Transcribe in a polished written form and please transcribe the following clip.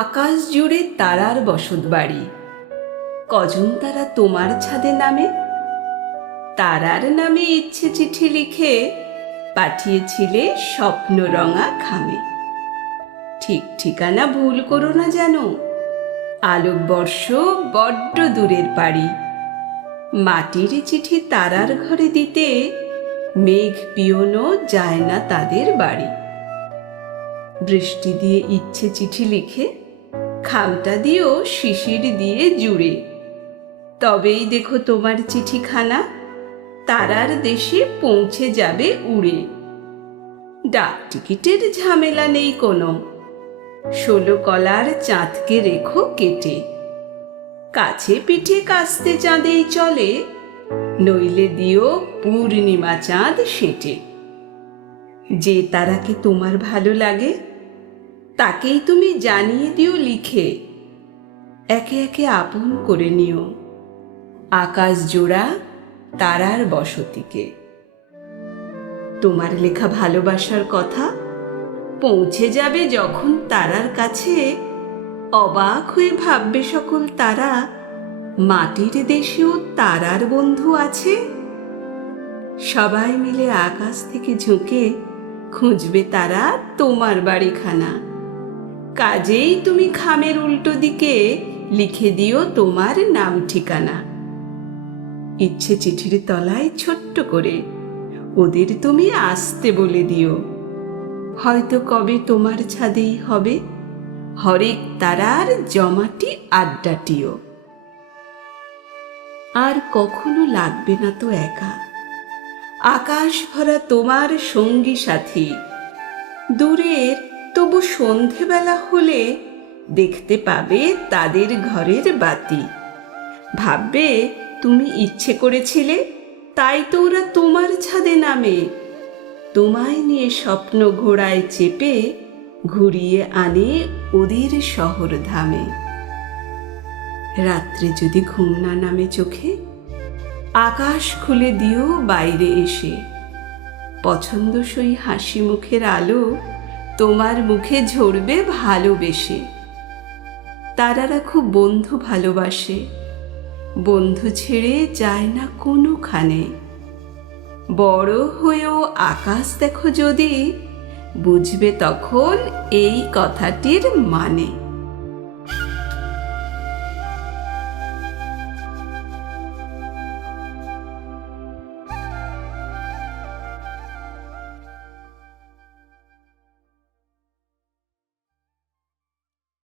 আকাশ জুড়ে তারার বসত বাড়ি, কজন তারা তোমার ছাদে নামে। তারার নামে ইচ্ছে চিঠি লিখে পাঠিয়েছিলে স্বপ্নরঙা খামে। ঠিক ঠিকানা ভুল করো না যেন, আলোকবর্ষ বড্ড দূরের পাড়ি। মাটির চিঠি তারার ঘরে দিতে মেঘ পিয়নো যায় না তাদের বাড়ি। বৃষ্টি দিয়ে ইচ্ছে চিঠি লিখে খামটা দিও শিশির দিয়ে জুড়ে, তবেই দেখো তোমার চিঠিখানা তারার দেশে পৌঁছে যাবে উড়ে। ডাক টিকিটের ঝামেলা নেই কোনো, 16 কলার চাঁদকে রেখো কেটে। কাছে পিঠে কাস্তে চাঁদেই চলে, নইলে দিও পূর্ণিমা চাঁদ সেটে। যে তারাকে তোমার ভালো লাগে তাকেই তুমি জানিয়ে দিও লিখে, একে একে আপন করে নিও আকাশ জোড়া তারার বসতিকে। তোমার লেখা ভালোবাসার কথা পৌঁছে যাবে যখন তারার কাছে, অবাক হয়ে ভাববে সকল তারা, মাটির দেশেও তারার বন্ধু আছে। সবাই মিলে আকাশ থেকে ঝুঁকে খুঁজবে তারা তোমার বাড়িখানা। কাজেই তুমি খামের উল্টো দিকে লিখে দিও তোমার নাম ঠিকানা। ইচ্ছে চিঠির তলায় ছোট্ট করে ওদের তুমি আসতে বলে দিও, হয়তো কবে তোমার ছাদেই হবে হরেক তারার জমাটি আড্ডাটিও। আর কখনো লাগবে না তো একা, আকাশ ভরা তোমার সঙ্গী সাথী। দূরের তবু সন্ধেবেলা হলে দেখতে পাবে তাদের ঘরের বাতি। ভাববে তুমি ইচ্ছে করেছিলে, তাই তো ওরা তোমার ছাদে নামে। তোমায় নিয়ে স্বপ্ন ঘোড়ায় চেপে ঘুরিয়ে আনে ওদের শহর ধামে। রাত্রে যদি ঘুম না নামে চোখে, আকাশ খুলে দিও বাইরে এসে। পছন্দসই হাসি মুখের আলো তোমার মুখে ঝরবে ভালোবেসে। তারারা খুব বন্ধু ভালোবাসে, বন্ধু ছেড়ে যায় না কোনোখানে। বড় হয়েও আকাশ দেখো যদি, বুঝবে তখন এই কথাটির মানে।